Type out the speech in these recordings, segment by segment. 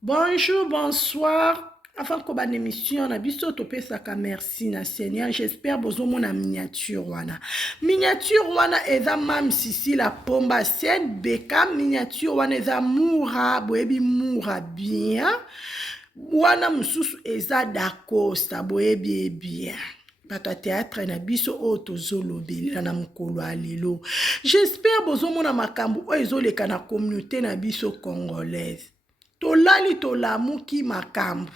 Bonjour, bonsoir. Avant qu'on ait une émission, on a biso topé saka merci na Seigneur. J'espère que vous avez miniature wana. Miniature wana eza mam sisi la pomba sen beka miniature wana eza moura boyebi moura bien. Wana mususu eza dacosta boyebi bien. Bato ya théâtre na biso oyo tozolobelela na mokolo ya lelo. J'espère bozomona makambo oyo ezoleka na communauté na biso congolaise. Tolali tolamuki makambo.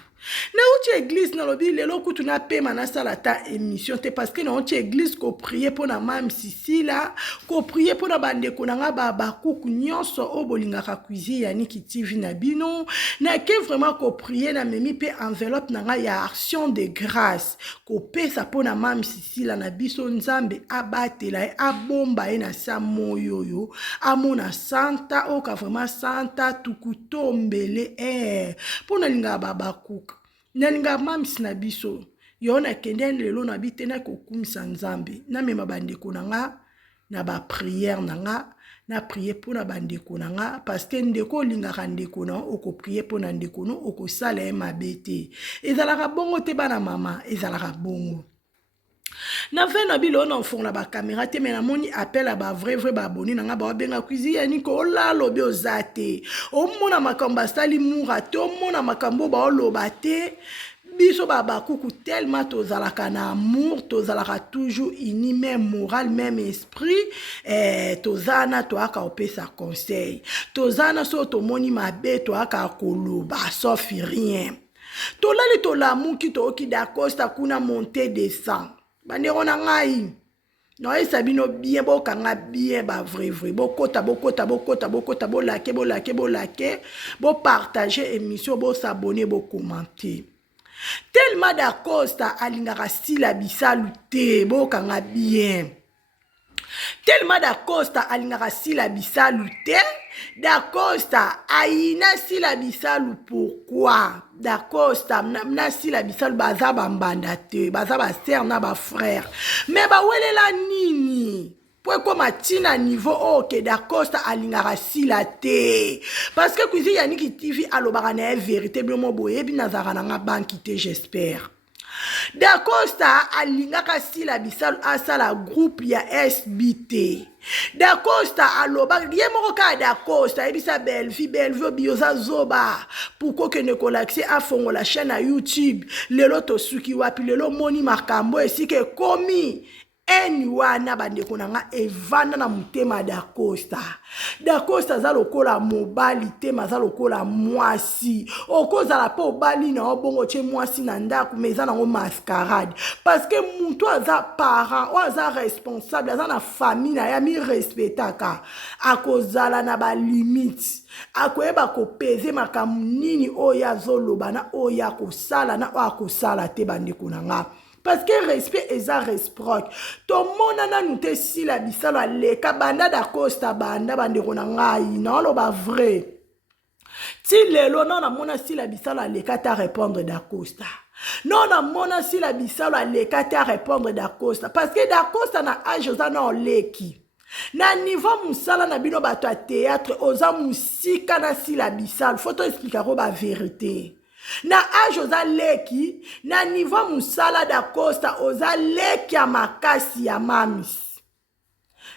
Na uti église na lobi lelo kutu na pema na sala ta émission te parce que na uti église ko prier pour na mam sisi la, ko prier pour na bandeko na nga bakuku nyonso o bolingaka cuisine ya Niki TV na bino, na ke vraiment ko prier na memi pe enveloppe na nga ya action de grâce, ko pesa pour na mam sisi la na biso nzambe abatela e abomba e na sa moyo yo, amona santa o ka vraiment santa tukutombele pour na linga babakuka. Nalinga mamisi na biso yo na kende lelo na bitena kokumisa nzambe na mema bandeko na nga na ba prière na nga na prier pour na bandeko na nga parce que ndeko lingaka ndeko na oko prier pour na ndeko no oko sala e mabete ezalaka bongo te bana mama ezalaka bongo. Na ve na bilo na mfong na ba caméra te mais na moni appel à ba vrai ba abonné na nga ba benga cuisine ya Niko ola lobi ozate o mona makambo sali moura te o mona makambo ba oloba te biso ba bakuku tellement tozalaka na amour tozalaka toujours uni même moral même esprit tozana to aka opesa conseil tozana so to moni mabe to aka koloba sauf rien tolali tolamuki to oki dacosta kuna monter descend bandeko na ngai no esabino bien bokanga bien ba vrai bokota bolake bo partager émission bo s'abonner bo commenter tellement dacosta alingaka style bisalu te bokanga bien tellement dacosta alingaka sila bisalu te dacosta aina sila bisalu pourquoi dacosta na sila bisalu baza bambanda te baza baser na bafrère mais bawelela nini po ekoma ntina niveau oyo ke dacosta alingaka sila te parce que cuisine ya Niki TV alobaka na ye vérité biomo boyebi nazalaka na nga banki te j'espère. Dacosta alingaka sila bisalu asala groupe ya SBT. Dacosta aloba ye moko ka Dacosta ebisa Bellevue bioza zoba pourquoi que ne kolakse afongo la chaîne à YouTube lelo to suki wapi lelo moni makambo esike komi eni wana bandeko na nga evanda na mutema Dacosta za lokola mobali te maza lokola mwasi okozala po obali na obongo che mwasi na ndako meza na mascarade parce que muntu aza parent o aza responsable aza na famille na ya mi respectaka akozala na ba limite akoyeba kopeze makambo nini oyo azoloba na oyo akosala na oyo akosala te bandeko na nga. Parce que respect eza réciproque. To mona na nute sila bisalo aleka banda Dacosta banda bandeko na ngai na loba vrai. Ti lelo non na mona sila bisalo aleka ta répondre Dacosta. Non na mona sila bisalo aleka ta répondre Dacosta parce que Dacosta na age oza na oleki. Na niveau musala na bino bato ya théâtre oza musika na sila bisalo faut to expliquer ko ba vérité. Na age oza leki na niveau musala Dacosta oza leki ya makasi ya mamisi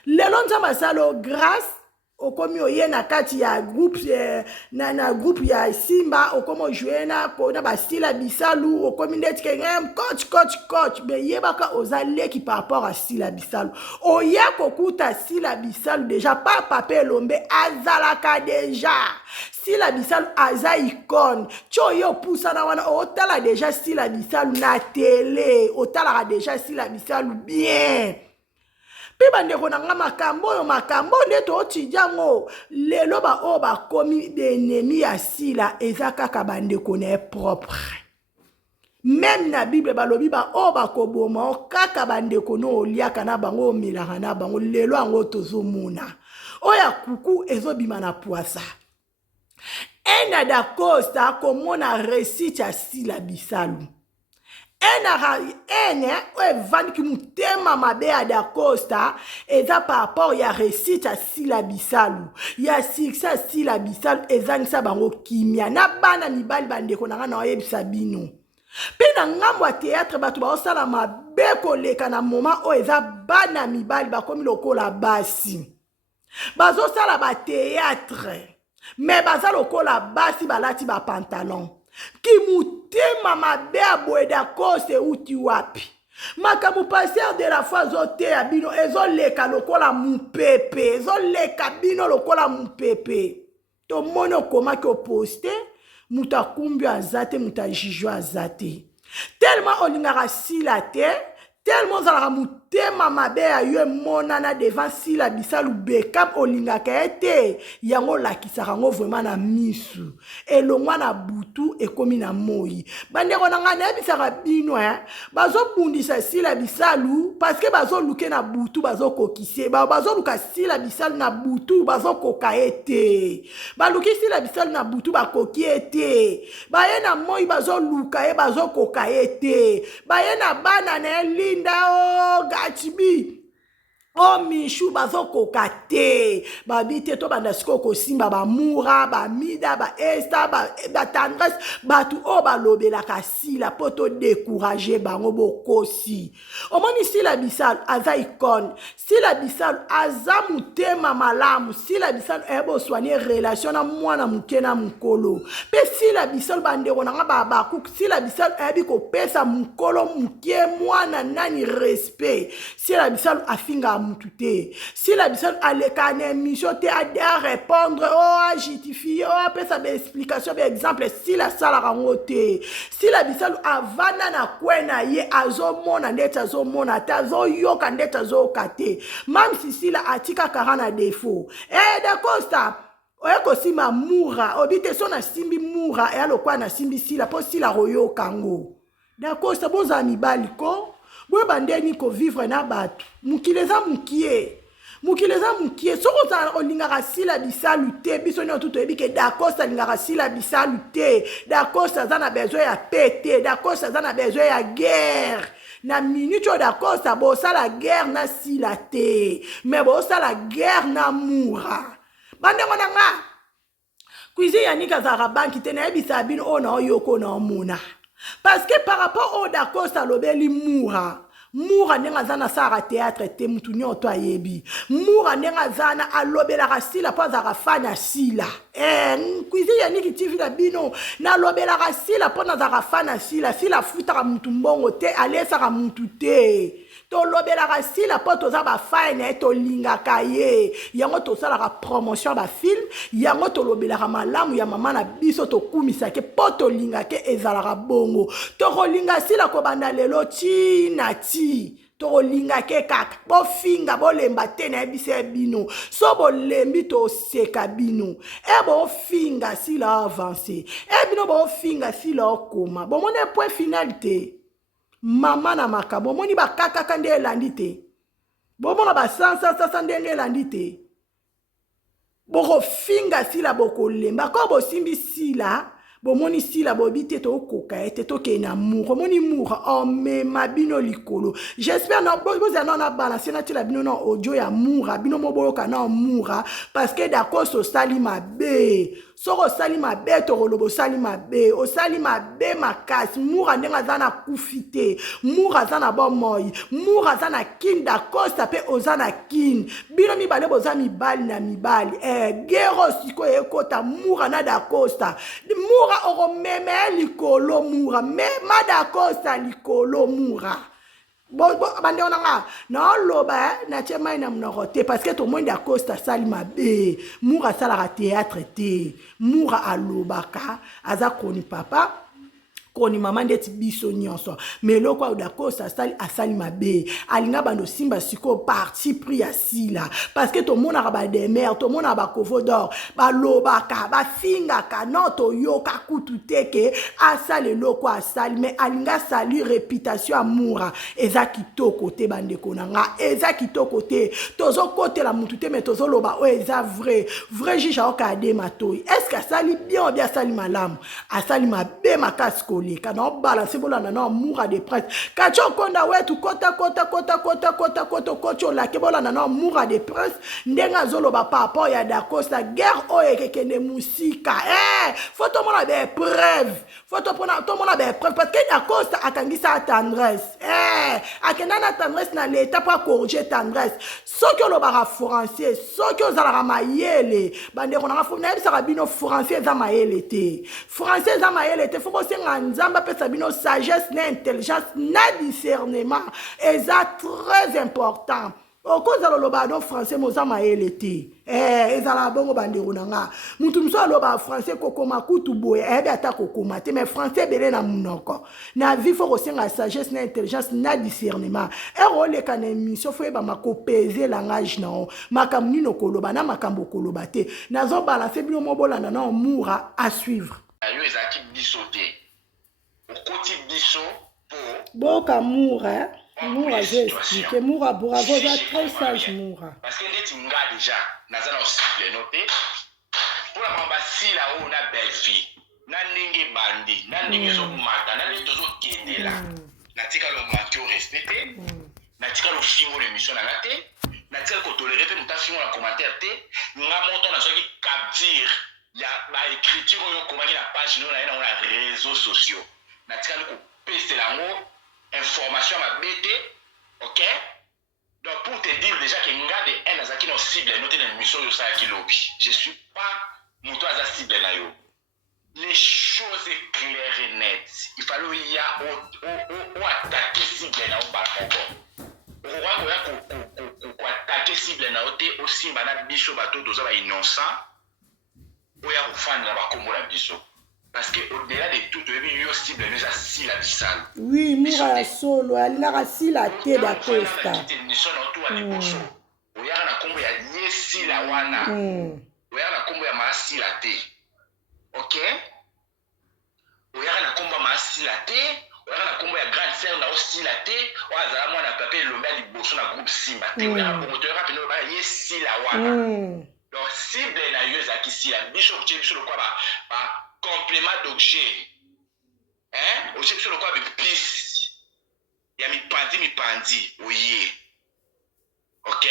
lelo nzambe asala grâce okomi oye na kati ya groupe na groupe ya Simba okomi ojouer na basila bisalu okomi ndeti ke coach me yebaka oza leki par rapport à sila bisalu oya kokuta sila bisalu déjà pas Papa Elombe azalaka déjà sila bisalu aza icône tio yo pusana wana otala déjà sila bisalu na télé otalaka déjà sila bisalu bien. Pe bandeko na nga makambo nde totijango lelo ba o ba komi ennemi ya sila eza kaka bandeko na propre. Même na Bible balobi ba o ba koboma kaka bandeko no oliaka na bango milaka na bango lelo ango tozomona. Oya kuku ezobima na poisa. Ena Dacosta komona récit ya sila bisalu. ene evandi ki mutema mabe ya Da Costa eza par rapport ya réussite ya Sila Bisalu ya succès ya Sila Bisalu ezangisa bango kimia na bana mibali bandeko na nga na oyebisa bino mpe na ngambo ya théâtre bato baosala mabe koleka na moment oyo eza bana mibali bakomi lokola basi bazosala batéâtre me baza lokola basi balati bapantalon ki mutema mabe ya boye Da Costa euti wapi makambo passer de la foi zoteya bino ezoleka lokola mupepe ezoleka bino lokola mupepe tomoni okomaki oposte mutu akumbi aza te mutu ajijwe aza te tellement olingaka Sila te tellement ozalaka mutema mabe ya yo emonana devant Sila Bisalu Bekam olingaka ye te yango olakisaka yango vraiment na misu elongwa na butu ekomi na moi bandeko na ngai nayebisaka bino bazobundisa Sila Bisalu parce que bazoluke na butu bazokokise bazoluka Sila Bisalu na butu bazokoka ye te baluki Sila Bisalu na butu bakoki ye te baye na moi bazoluka ye bazokoka ye te baye na bana na ye Linda Gachibi Michou bazokoka te babi te to banda siko kosimba ba Mura ba Mida ba Esta ba Tendresse batu o balobelaka Sila poto décourager bango bokosi omoni Sila Bisalu aza icône Sila Bisalu aza mutema malamu Sila Bisalu ebo soigner relation na mwana muke na mukolo pe Sila Bisalu bandeko na nga babaku Sila Bisalu ebi kopesa mukolo muke mwana nani respect Sila Bisalu afinga mutu te Sila Bisalu aleka na émission te a répondre a justifier a pesa ba explication ba exemple Sila salaka ngo te Sila Bisalu avana na kwena ye azomona ndeta azomona ta azoyoka ndeta azoyoka te même si Sila atika karana défaut Da Costa oye kosima Mura obite so na simbi Mura e alokwa na simbi Sila po Sila royoka ngo Da Costa boza mibali ko boye bandeni ko vivre na bato mukileza mukie soko za olingaka Sila Bisalu te biso nyo tuto ebike Da Costa lingaka Sila Bisalu te Da Costa za na besoin ya pete Da Costa za na besoin ya guerre na minute Da Costa bosala guerre na Sila te mais bosala guerre na Mura bandengo na nga kuizi yanika za banki te na ebisa bino ona oyoko na omona parce que par rapport au Da Costa lobeli Mura nenga zana sara théâtre te mutu nyoto ayebi Mura nenga zana alobelaka Sila po azaka fana Sila kuizi yaniki TV na bino na lobelaka Sila po nazaka fana Sila futaka mutu mbongo te alesaka mutu te to lobelaka Sila po toza ba fana to lingaka ye yango to salaka promotion ba film yango to lobelaka malamu ya mama na biso to kumisa ke po to lingake ezalaka bongo to kolinga Sila ko banda lelo na to linga ke kaka bo finga bo lemba te na ebise bino so bo lembi to seka bino bo finga Sila avancer bino bo finga Sila okoma bo mone point finalité mama na makabo moni ba kaka kande elandi te bo mona ba sansa ndenge elandi te bo ko finga Sila bo ko lemba ko bo simbi Sila bomoni Sila bobite to koka ete to ke na Mura moni Mura me mabino likolo j'espère na boza na balance na tila bino na audio ya Mura bino moboyoka na Mura parce que Da Costa sali mabe soko sali mabe to lobo sali mabe o sali mabe makasi Mura ndenga zana kufite Mura zana bomoy Mura zana kin Da Costa pe ozana kin bino mibale boza mibali na mibali gero siko ekota Mura na Da Costa Mura oro meme likolo Mura mema Da Costa likolo Mura bande onanga na loba na chema ina mnorote parce que tout le monde Da Costa sali mabe Mura sala théâtre te Mura alobaka aza koni papa koni mama ndeti biso nyonso mais lokwa Da Costa asali mabe alinga bando simba siko parti pris ya Sila parce que to mona ba de mer to mona ba kovo d'or ba lobaka ba finga ka noto yoka kutu teke asali lokwa asali mais alinga sali réputation Mura eza kitoko te bande konanga eza kitoko te tozo kote la mutu te mais tozo loba o eza vrai jija okade matoi est-ce que asali bien ou bien asali malamu asali mabe makasiko koleka na balance bolanda na amour de prince kacho konda wetu kota lake bolanda na amour de prince ndenga zoloba papa ya dakosta guerre oyo ekekende musika faut tomona be preuve faut tomona be preuve parce que dakosta akangisa tendresse akenda na tendresse na l'état pour corriger tendresse soki olobaka français soki ozalaka mayele bandeko nanga fo nayebisaka bino français eza mayele te français eza mayele te fo bosenga nzambe apesa bino sagesse na intelligence na discernement eza très important okozala oloba no français moza mayele te ezala bongo bandeko nanga mutu mosusu aloba français kokoma kutu boye ayebi ata kokoma te mais français ebele na monoko na vie fo kosenga sagesse na intelligence na discernement oleka na émission fo yebama kopese langage nao makambo nini okoloba na makambo okoloba te nazobalanse bino mo bolanda na amour à suivre yo ezalaki biso te okoti biso po boka moura Moura, j'ai expliqué. Moura, bravo, c'est très sage, Moura. Parce que neti nga déjà, naza na cible noté. Pour la mambasi là où on a belle vie. Na ndenge bandi, na ndenge zo mata, na ndenge tozo kende là. Na tika lo manqué au respecté. Na tika lo fingo l'émission na ngate. Na tika ko tolérer pe muta fingo na commentaire té. Nga monto na soki capture ya ba écriture yo komaki na page no na réseaux sociaux. Na tika ko peste lango information ma bête, ok? Donc pour te dire déjà que nga de un azaki no cible noté dans mission yo sa ki lobby. Je suis pas muto aza cible na yo. Les choses est claires et nettes. Il fallait y a au attaquer cible na au balcon. Ko attaquer cible na oté aussi bana biso bato doza ba innocent. Oya ko fan na ba komola biso. Parce que au-delà de tout, il y a aussi cible mais assis la bisale. Oui, Moura solo, elle n'a assis la tête d'Acosta. Il y a un combo ya yesi la wana. Il y a un combo ya masi la té. OK? Il y a un combo masi la té. Il y a un combo ya grande sœur na aussi la té. On a zala mwana papier le mel du bosso na groupe Simba. Il y a un combo de rap no ba yesi la wana. Donc cible na yo za kisi la biso biso le quoi ba complément d'objet. Hein? Aussi, sur le quoi, avec piste. Il y a mi pandi, oui. Ok?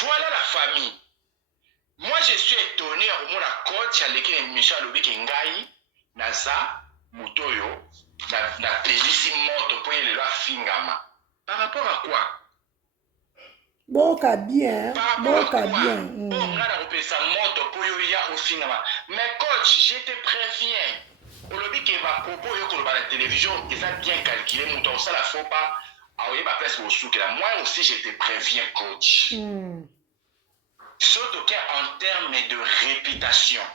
Voilà la famille. Moi, je suis étonné au monde à côte, j'ai l'équipe de Michel Lobi Kengai, Naza, Mutoyo, na pelisi moto pour les lois fingama. Par rapport à quoi? Boka bien, boka bien. On a repéré sa moto pour y a au fingama. Mais coach, je te préviens. Au lobby qui va propos yo la télévision, ils ont bien calculé, mouton ça la faut pas. Ah oui, ma place au souk là. Moi aussi je te préviens coach. Surtout qu'en termes de réputation,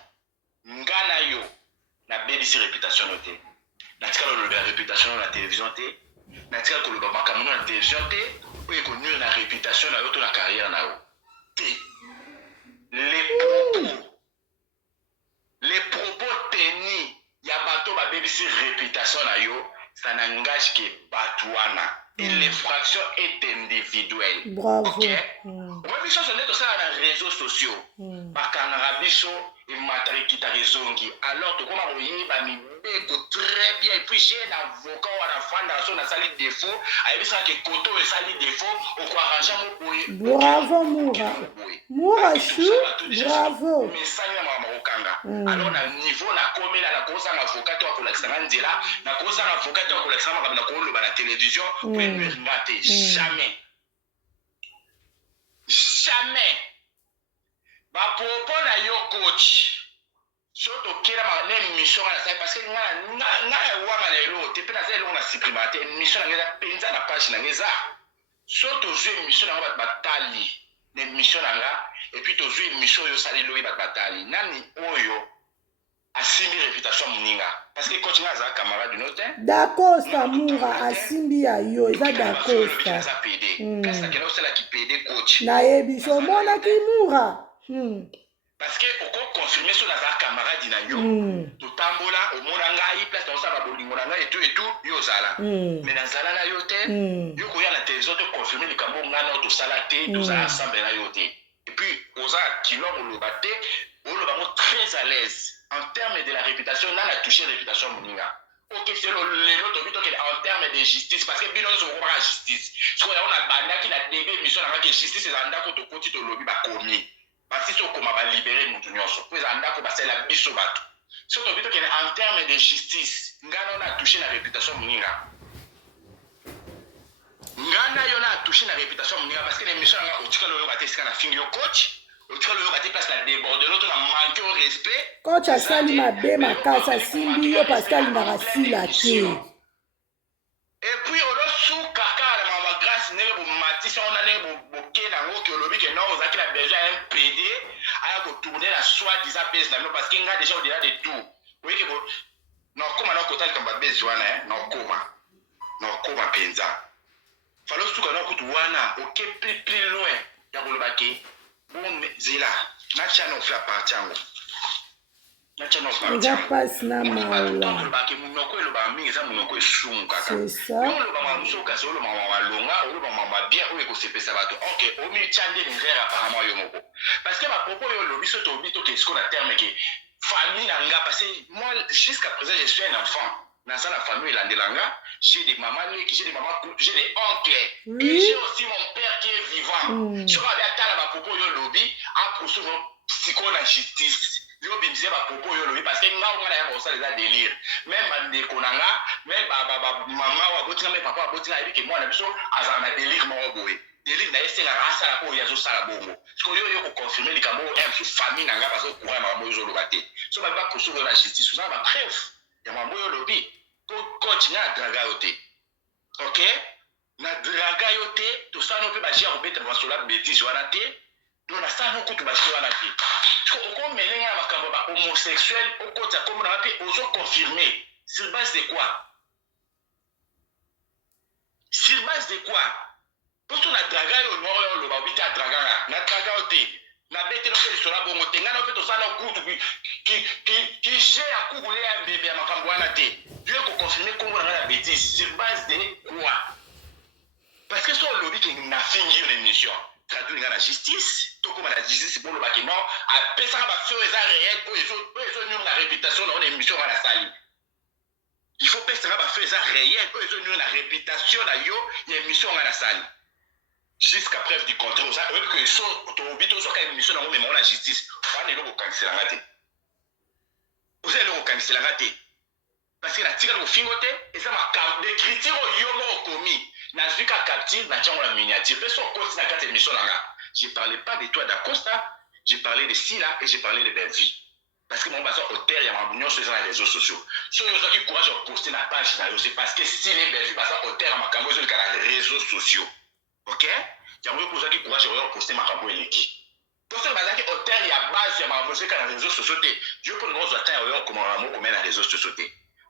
ngana yo na BBC réputation noté. Na tika lo la réputation na télévision té. Na tika ko lo ba makamno na télévision té. Ou connu la réputation na yo to la carrière na yo. Les propos tenus, il y a bateau ma BBC réputation na yo, ça n'engage que Batouana. Et l'infraction est individuelle. Bravo. Ok? Moi, je suis sur ça dans les réseaux sociaux. Par Canarabiso et Matari Kitarizongi. Alors, tu comprends, il très bien. Et puis, j'ai un avocat ou un enfant dans son salle de défaut. Il y a que Koto et salle de défaut. On peut arranger mon bravo, Moura. Moura, chou. Bravo. Mais ça, il y a un alors, na niveau, na commis là, na cause un avocat, tu as pour l'examen là. Na cause un avocat, tu as pour l'examen dans la télévision. Pour ne rater. Jamais. Jamais. Bah, pour na yo coach. Surtout qu'il y a une mission à la parce que nous avons une supprimé une mission à la page. Surtout une mission à la bataille. Une mission et puis une mission à la bataille. Nani Oyo a simbi réputation Mouninga. Parce que quand tu as un camarade de notre. D'accord, Samoura a simbi à yo. Il va d'accord. Qu'est-ce qui pédé coach? Naebi, so mona ki Moura. Parce que pour confirmer sur la camarade na yo to tambola au monanga i place dans ça bolingo na et tout yo zala mais na zala na yo te yo ko ya na télévision te confirmer le kambo ngana to sala te to za ensemble na yo te et puis oza kilo mo baté o lo bango très à l'aise en termes de la réputation là la touché réputation moninga Ok, c'est l'autre but en termes de justice, parce que bino sont pas la justice. Ce qu'on a banda qui n'a début mission avec que justice c'est anda ko to koti to lobby ba komi. Parce que c'est comment va libérer mutu nyonso. Puis anda ko ba c'est la biso bato. Ce qu'on but en termes de justice, ngana na touché la réputation muninga. Ngana yo na touché la réputation muninga parce que les missions nga otika lo yo ba tesika na fingi yo coach. Otika lo yo ba te place la déborder l'autre na manquer au respect. Coach asali mabe makasa simbi yo parce qu'elle n'a pas si la te. Et puis on a sous kaka la maman grâce ne bu matisi on a ne bu ke na ngo ke lobi ke non on a qu'il a besoin un PD à ko tourner la soi-disant base na parce que nga déjà au-delà de tout. Oui que bon non comment non kotal comme base wana non comment penza. Falo sous kana ko tuwana OK plus loin ya ko lobaki bon zila na chano fla partango. On va passer na mawa. C'est ça. Parce que ma propos yo lobi so to bito ke ce qu'on a terme que famille nanga parce que moi jusqu'à présent je suis un enfant. Dans sa la famille landelanga, j'ai des mamans, j'ai des oncles. Oui. Et j'ai aussi mon père qui est vivant. Je crois que ma propos yo lobi a poursuivre psycho la justice. Yo bimse ba popo yo lobi parce que nga ngana ya bosa les délire même bande konanga même maman wa botinga même papa wa botinga ebi ke mwana biso azana délire mo boye délire na ese la race la ko yazo sala bongo parce que yo ko confirmer les kamo et sous famille nanga parce que courant maman yo lobate so ba poursuivre la justice ça ba preuve ya maman yo lobi ko coach na draga yote OK na draga yote to ça no pe ba jia ko beta ba sola bêtise wana te donc na ça no ko to ba jia wana te. Au mélange avec homosexuel, au côté comme on a appelé, aux autres confirmés. Sur base de quoi? Sur base de quoi? Parce qu'on a dragé au nord, le babité a dragé, na dragé au thé, na bête no fait sur la bonne montée, na fait au salon coup qui gère à couler un bébé à ma camboana thé. Dieu pour confirmer qu'on a la bêtise. Sur base de quoi? Parce que son lobby qui n'a fini l'émission. Traduire la justice, tout comme la justice pour le bâtiment, après ça va faire les réels pour les autres la réputation dans l'émission à la salle. Il faut que ça va faire les réels pour les autres la réputation dans l'émission à la salle. Jusqu'à preuve du contraire, ça veut dire que son autobito sur une émission dans la justice, on est là pour canceller la raté. Vous êtes là pour canceller la raté. Parce que la tigre au fingoté, et ça m'a des critiques au yomo commis. Nazuka captive, na la miniature. Parce qu'on na quatre émissions là. Je ne parlais pas de toi d'Acosta, j'ai parlé de Sila et j'ai parlé de Belvi. Parce que mon bassin au terre, il y a un bouillon sur les réseaux sociaux. Si vous avez courage de poster la page, c'est parce que Sila et Belvi, bassin au terre, ma cambo sur les réseaux sociaux. Ok? Il y a un courage de poster ma cambo et l'équipe. Pour ça, au terre, il y a base, il y a ma musique dans les réseaux sociaux. Je peux nous attendre comment on met dans les réseaux sociaux.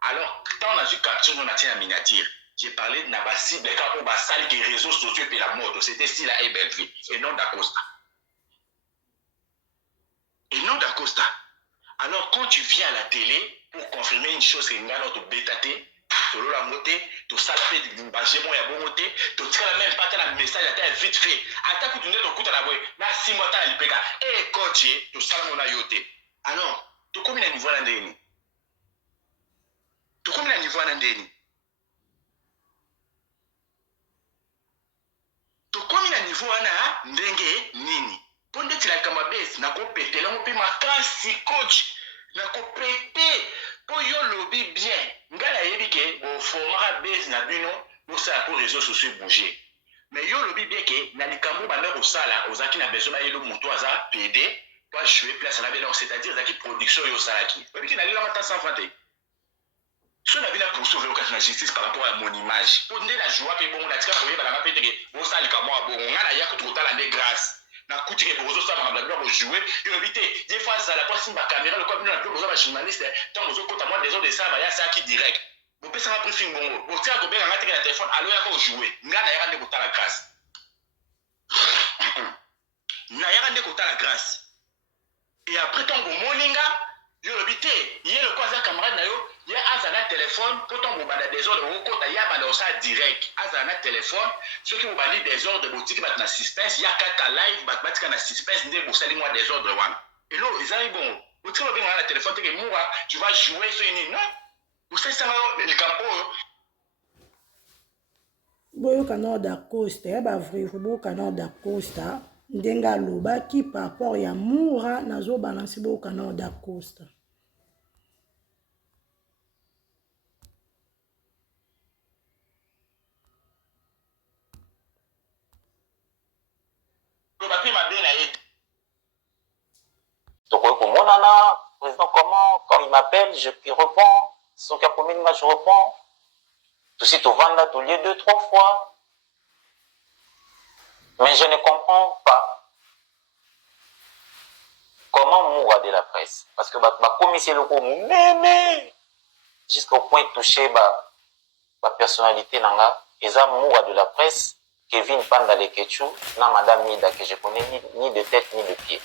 Alors, quand on a vu capture, on a tenu la miniature. J'ai parlé de Nabassi, de Capo Bassal, qui réseaux sociaux et la mode. C'était Sila et Belvi, et non d'Acosta. Et non d'Acosta. Alors, quand tu viens à la télé pour confirmer une chose, c'est une autre bêtaté, tu as la montée, tu as salapé du bâgement, il y a bon montée, tu as même pas un message, tu as vite fait. Attends que tu n'es pas à la boue, là, 6 mois, tu as l'IPK. Et coach, tu as salapé mon ayoté. Alors, tu as combien de niveaux à l'indéni? Tu as combien de niveaux à l'indéni? Tokomi na niveau wana ndenge nini ponde tila kama base na ko petela mo pe makasi coach na ko pété po yo lobby bien ngala yebi ke bo format base na bino bo sa ko réseaux sociaux bouger mais yo lobby bien ke na likambo ba ndako sala ozaki na besoin ba yelo moto aza PD pas jouer place na donc c'est-à-dire zaki production yo salaki yebi ke na lila mata sans fate. Si on a bien poursuivre la justice par rapport à mon image, pour donner la joie que bon, la tika boye bala mapete que bon ça le kamo bon, on a ya ko total la grâce. Na kuti que bozo ça m'a blague pour jouer, et éviter des fois ça la poisse ma caméra le comme nous la plus besoin de journaliste, tant aux autres moi des autres de ça va ya ça qui direct. Bon peut ça va briefing bon, bon tia ko bien ngate la téléphone alors ya ko jouer. Ngana ya rande ko la grâce. Na ya rande ko la grâce. Et après tant bon moninga, yo éviter, il y a le quoi ça camarade na yo il y a un téléphone, pour ton mobile des ordres, il y a ça direct. Un téléphone, ceux qui ont des ordres de boutique, il y a suspense, il y a 4 live, il y a suspense, il y a des ordres. Et là, ils arrivent bon. Tu vas bien le téléphone, tu vas jouer sur une. Non. osalisa ngai likambo oyo boyoka Nord Acosta ya bavrai boyoka Nord Acosta ndenge alobaki par rapport ya Moura nazobalansi boyoka Nord Acosta. Président, comment, quand il m'appelle, je réponds. Son capomine, je réponds. Tout de suite, au Vanda, tout lieu 2-3 fois. Mais je ne comprends pas comment Moura de la presse. Parce que ma commission locale, mémé, jusqu'au point de toucher ma personnalité, et ça, Moura de la presse, Kevin Panda le Ketchou, non, Madame Nida, que je connais ni de tête ni de pied.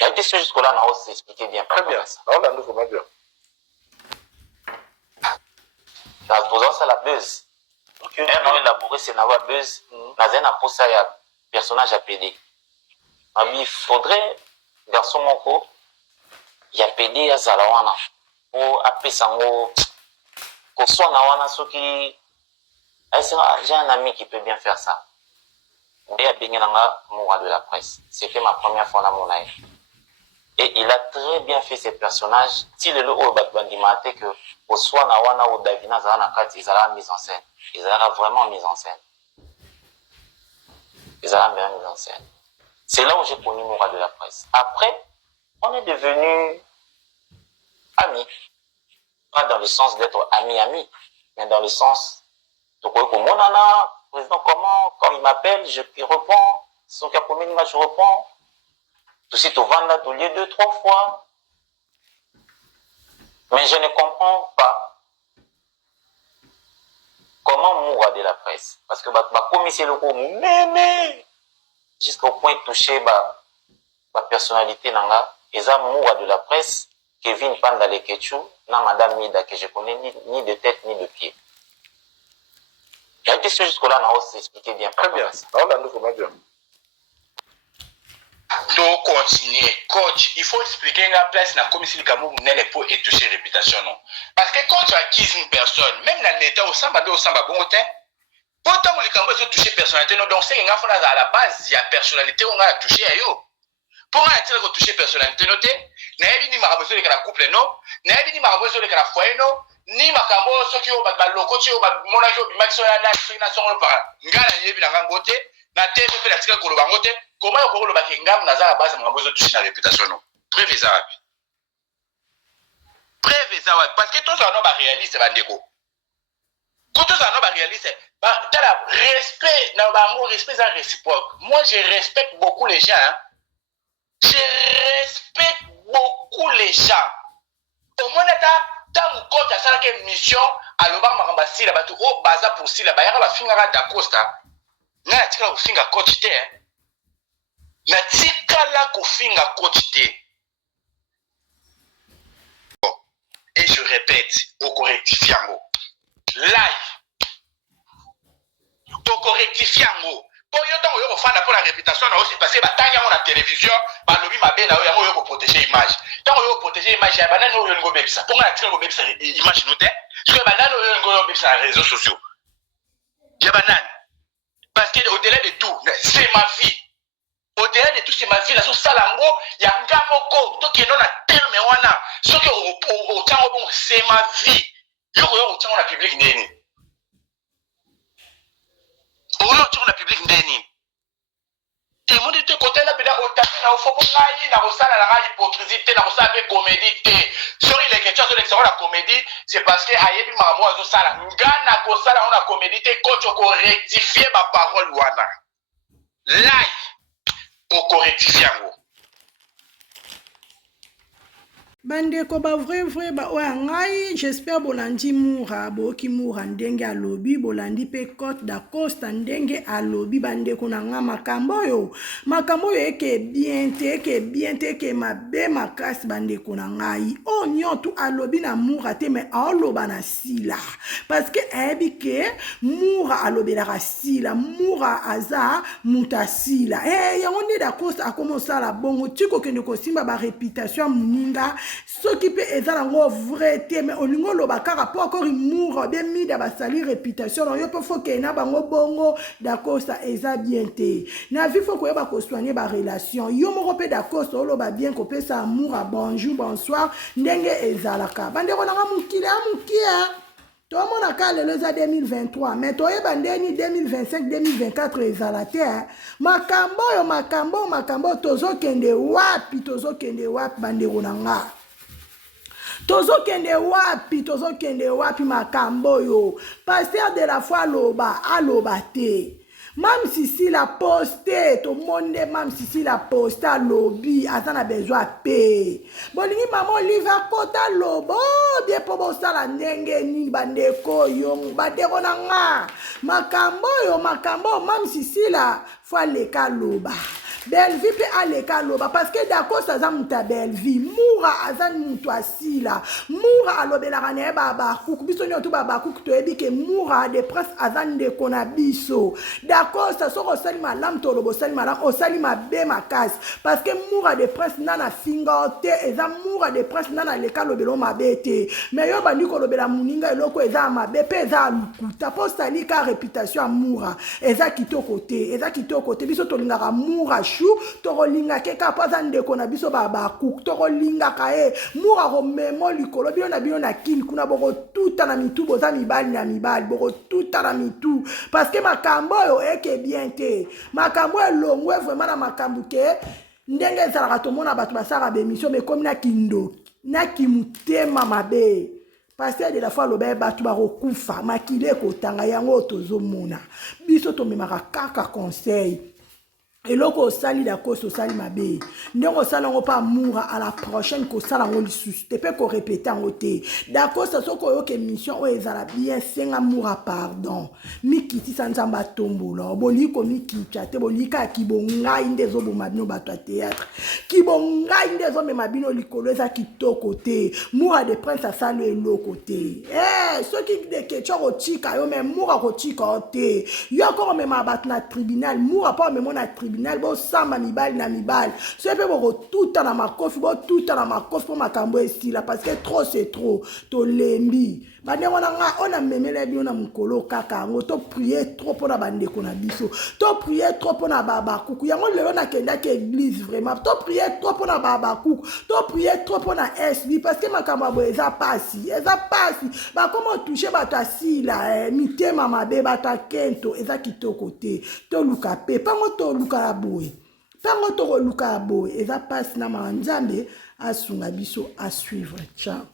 La question jusque-là, on va s'expliquer bien. Très bien. On a nous comment dire. Dans posant ça la buzz. Un an élaboré, c'est d'avoir buzz. Dans un aposa, il y a personnage à PD. Il faudrait, garçon mon co, il y a PD à Zalawana. Pour appeler ça, qu'on soit dans ce qui. J'ai un ami qui peut bien faire ça. Il y a bien Moura de la presse. C'était ma première fois dans mon live. Et il a très bien fait ses personnages. Si le lot bandimate que au soit nawana ou Davina zana kat ils allaient mise en scène. Ils allaient vraiment mise en scène. Ils allaient bien mise en scène. C'est là où j'ai connu Moura de la presse. Après, on est devenus amis. Pas dans le sens d'être amis, mais dans le sens de quoi que mon nana, président, comment, quand il m'appelle, je réponds. Son capomine, je réponds. Tout de suite, au Vanda, tout lieu 2-3 fois. Mais je ne comprends pas comment Moura de la presse. Parce que ma commission locale, mémé, jusqu'au point de toucher ma personnalité, et ça, Moura de la presse, Kevin Panda le Ketchou, non, Madame Nida, que je connais ni de tête ni de pied. La question jusque-là, on va s'expliquer bien. Très bien. On a nous comment dire. Donc, continuer. Coach, il faut expliquer la place dans la commission de Cameroun n'est pas et toucher réputation. Non. Parce que quand tu acquises une personne, même dans l'état au samba, bon côté, autant que les Camerounais ont touché personnalité, non, donc c'est une affaire à la base, il y a personnalité, on a touché à eux. Pour a touché personnalité, noté, n'a pas ni ma besoin de la couple, non, n'a pas ni ma besoin de la foyer, non, ni ma cambo, ceux qui ont le locoté, mon agent, maximum, la nation, le parent, ngala, il y a un côté, na tête, fait la tika, le bangote. Comment on peut le bakingam dans la base de toucher la réputation non prévisable parce que tous en ont réaliste bandeko quand tous en ont réaliste respect dans le respect c'est réciproque moi je respecte beaucoup les gens hein. Je respecte beaucoup les gens au moins tant que coach a ça une mission à l'obama marambasi la batu au baza pour si la bayara ba finga d'Acosta na tika ko finga coach te na tikala kofinga coach te. Et je répète, au correctif yango. Live. Au correctif yango. Pour yo tant yo fana pour la réputation na aussi passer batanya na télévision, ba lobi mabe na yo yo protéger image. Tant yo protéger image ya banana yo ngo bebisa. Pour na tikala ngo bebisa image noté. Parce que banana yo ngo bebisa les réseaux sociaux. Ya banana. Parce que au-delà de tout, c'est ma vie. Au-delà de tout, c'est ma vie. Là, sur Salango, il y a un gars moko. Donc, il y a un terme, wana. Ce que c'est ma vie. Yo, on a public ndeni. On a public ndeni. Et moi, de côté, là, au tapé, là, au fond, na osala la hypocrisie, na osala la comédie. Sorry, les questions sur la comédie, c'est parce que ayebi mamo azo sala. Ngana ko sala on a comédie, coach ko rectifier ma parole wana. Live. Au correctif yango. Bandeko ba vrai ba oya ngai j'espère bolandi Moura boki Moura ndenge alobi bolandi pe Côte d'Acosta ndenge alobi bandeko na nga makambo yo eke bien te ke mabe makasi bandeko na ngai o nyoto alobi na Moura te mais aloba na sila parce que ebi ke Moura alobi la sila Moura aza mutasila yango nde d'Acosta a commencé la bongo tiko ke ne ko simba ba réputation muninga soki mpe eza nango vrai te mais olingi oloba kaka mpo encore moura bien mida basali réputation na yo mpo foke na bango bongo d'accord ça eza bien te na vie fo koyeba kosoigne barelation yo moko mpe d'accord so oloba bien kopesa amour à bonjour bonsoir ndenge ezalaka bandeko nanga mokili ya mokie tomona ka lelo eza 2023 mais toyeba ndeni 2025 2024 ezala te makambo tozokende wapi bandeko na nga tozokende wapi makambo oyo pasteur de la foi aloba te Mam Sisi la poste, tout le monde Mam Sisi la poste à lobby, attends a besoin de paix. Bolingi maman liva kota lobo, bien pour bossa la nenge ni bandeko yong bandeko nanga. Makambo Mam Sisi la foi le kaloba. Belle vie pe aleka loba parce que d'accord ça zamuta belle vie moura azan mutu asila moura alobela kane baba kuku biso nyoto baba kuku to ebi ke moura de prince azan de kona biso d'accord ça soko sali malam to lobo sali malam o sali mabe makasi parce que moura de prince nana fingote eza moura de prince nana leka lobelo mabete mais yo bandi ko lobela muninga eloko eza mabe pe eza lukuta po sali ka réputation moura eza kitoko te biso to lingaka moura tokolinga ke kapaza ndeko na biso baba kuk tokolinga kae mura ko memo likolo bino na bino na kini kuna boko tuta na mitu boza mibali na mibali boko tuta na mitu parce que makambo yo eke bien te makambo elongwe vraiment na makambo ke ndenge ezalaka tomona bato basaka bemission mais comme na kindo na kimutema mabe pasteur de la foi lobe bato bakokufa makile kotanga yango tozomona biso tomemaka kaka conseil eloko osali d'accord osali mabe ndenge osala ngo pa moura à la prochaine kosala ngo lisusu te pe ko répéter ngo te d'accord ça soko yoke mission o ezala bien senga moura pardon mikiti sanzamba tombola boliko mikita te bolika kibonga indezo bomabino bato a théâtre kibonga indezo me mabino likolo eza kitoko te moura de prince asalo eloko te soki de kecho ko chika yo me moura ko chika te yo ko me mabat na tribunal moura pa me mona tribunal bo samba mibali na mibali so pe bo tuta na makofi po makambo esila parce que trop c'est trop to lembi bandeko na nga on a memele bio na mukolo kaka ngo to prier trop pour na bandeko na biso to prier trop pour na baba kuku yango lelo na kenda ke église vraiment to prier trop pour na baba kuku to prier trop pour na SB parce que makambo bo eza pasi ba comment toucher ba ta sila mitema mabe ba ta kento eza kitoko te to luka pe pango to luka boy pango to luka boy eza pasi na manzambe asunga biso à suivre ciao.